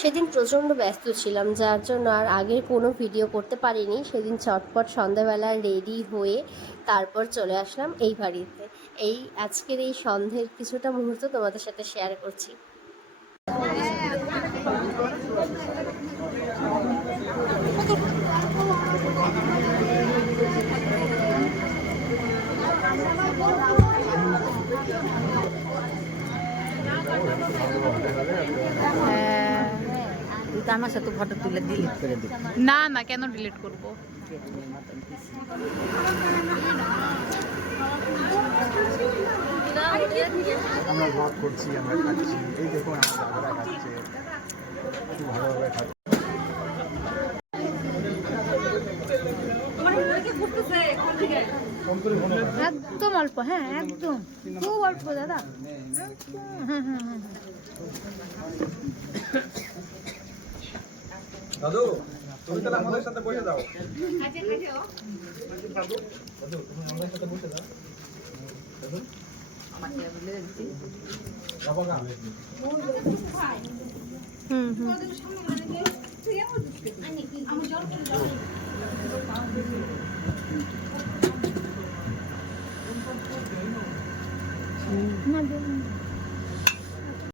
সেদিন প্রচণ্ড ব্যস্ত ছিলাম, যার জন্য আর আগের কোনো ভিডিও করতে পারিনি। সেদিন চটপট সন্ধ্যাবেলা রেডি হয়ে তারপর চলে আসলাম এই বাড়িতে। এই আজকের এই সন্ধ্যের কিছুটা মুহূর্ত তোমাদের সাথে শেয়ার করছি। আমার সাথে ফটো তুলে ডিলিট করে দিই। না না, কেন ডিলিট করব? আমরা ভাগ করছি, আমরা খাচ্ছি। এই দেখুন আমার দাদারা খাচ্ছে, খুব ভালোভাবে খাচ্ছে। একদম অল্প, হ্যাঁ একদম খুব অল্প দাদা। দাদু তুমি তাহলে আমাদের সাথে বসে যাও। তুমি আমাদের সাথে বসে যাও। আমার টেবিলে দিচ্ছি। না